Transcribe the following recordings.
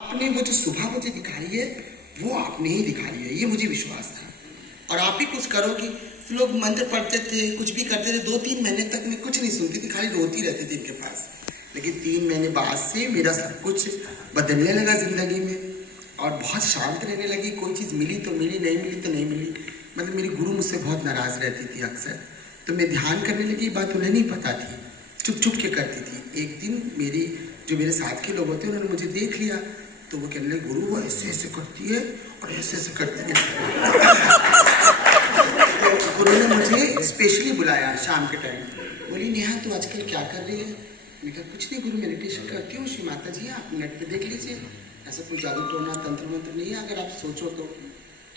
आपने वो जो सुबह मुझे दिखाई है वो आपने ही दिखाई है, ये मुझे विश्वास था। और आप ही कुछ करोगी। लोग मंत्र पढ़ते थे, कुछ भी करते थे, 2-3 महीने तक मैं कुछ नहीं सुनती थी, खाली रोती रहती थी इनके पास। लेकिन 3 महीने बाद से मेरा सब कुछ बदलने लगा जिंदगी में और बहुत शांत रहने लगी। कोई चीज़ मिली तो मिली, नहीं मिली तो नहीं मिली। मतलब मेरी गुरु मुझसे बहुत नाराज रहती थी अक्सर, तो मैं ध्यान करने लगी। बात उन्हें नहीं पता थी, चुप चुप के करती थी। एक दिन मेरी जो मेरे साथ के लोग होते हैं उन्होंने मुझे देख लिया, तो वो कहने लगे गुरु वो ऐसे ऐसे करती है और ऐसे ऐसे करती है। तो गुरु ने मुझे स्पेशली बुलाया शाम के टाइम, बोली नेहा तू आजकल क्या कर रही है? मैं कहा कुछ नहीं गुरु, मेडिटेशन करती हूँ। श्री माता जी आप नेट पे देख लीजिए, ऐसा कोई जादू टोना तंत्र मंत्र नहीं है अगर आप सोचो तो।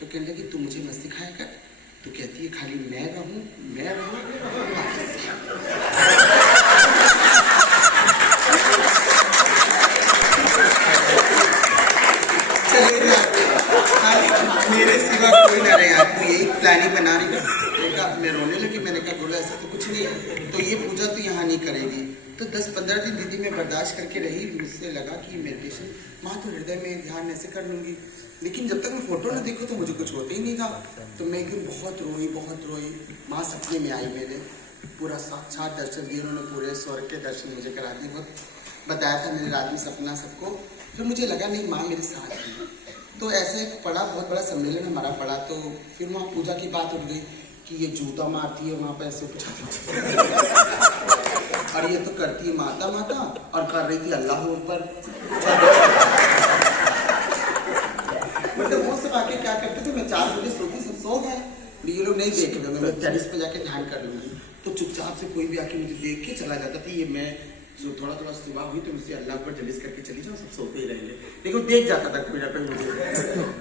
कहने लगी तू मुझे मत सिखाया कर। तो कहती है खाली मैं रहूँ मैं रहूँ। मेरे सिवा कोई ना रहे यार, तू यही प्लानिंग बना रही है। मैं रोने लगी, मैंने कहा गुरु ऐसा तो कुछ नहीं है, तो ये पूजा तो यहाँ नहीं करेगी। तो 10-15 दिन दीदी मैं बर्दाश्त करके रही। मुझसे लगा कि मेडिटेशन माँ तो हृदय में ध्यान ऐसे कर लूँगी, लेकिन जब तक मैं फोटो ना देखूँ तो मुझे कुछ होता ही नहीं था। तो मैं एक दिन बहुत रोई। माँ सपने में आई, मेरे पूरा साक्षात दर्शन दिए उन्होंने, पूरे स्वर्ग के दर्शन मुझे करा दिए। बहुत बताया था मैंने रात में सपना सबको। फिर मुझे लगा नहीं माँ मेरे साथ थी। तो ऐसे पड़ा, बहुत बड़ा सम्मेलन हमारा पड़ा। तो फिर वहाँ पूजा की बात उठ गई कि ये जूता मारती है वहाँ पर ऐसे और ये तो करती है माता माता और कर रही थी अल्लाह ऊपर। मतलब वो सब आके क्या करते थे, मैं 4 बजे सोती, सब सो गए, ये लोग नहीं देख रहे, मैं टेरिस पे जाके ध्यान कर लूंगी। तो चुपचाप से कोई भी आके मुझे देख के चला जाता था। ये मैं जो थोड़ा सुबह हुई तो मुझसे अल्लाह पर जलिस करके चली जाओ, सब सोते ही रहेंगे, लेकिन देख जाता था कोई ना कोई मुझे।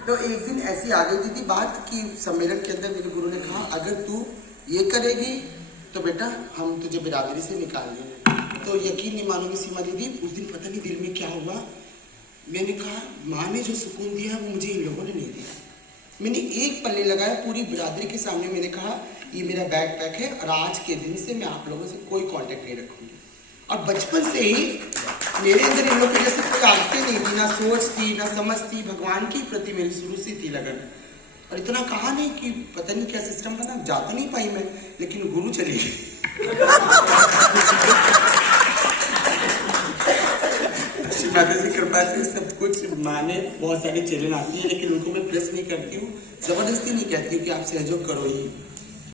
तो एक दिन ऐसी आ गई थी बात कि सम्मेलन के अंदर मेरे गुरु ने कहा अगर तू ये करेगी तो बेटा हम तुझे बिरादरी से निकाल देंगे। तो यकीन नहीं मानोगी सीमा दीदी, उस दिन पता नहीं दिल में क्या हुआ, मैंने कहा माँ ने जो सुकून दिया वो मुझे इन लोगों ने नहीं दिया। मैंने एक पल्ले लगाया, पूरी बिरादरी के सामने मैंने कहा ये मेरा बैग पैक है और आज के दिन से मैं आप लोगों से कोई कांटेक्ट नहीं रखूंगी। और बचपन से ही मेरे अंदर इन लोगों की जैसे कोई आदतें नहीं थी, ना सोच थी ना समझ थी। भगवान के प्रति मेरी शुरू से थी लगन। और इतना कहा नहीं कि पता नहीं क्या सिस्टम बना, जा तो नहीं पाई मैं, लेकिन गुरु चली गई। माता जी कृपा से सब कुछ माने। बहुत सारी चैलेंज आती है लेकिन उनको मैं प्रेस नहीं करती हूँ, जबरदस्ती नहीं कहती हूँ कि आप सहयोग करो ही।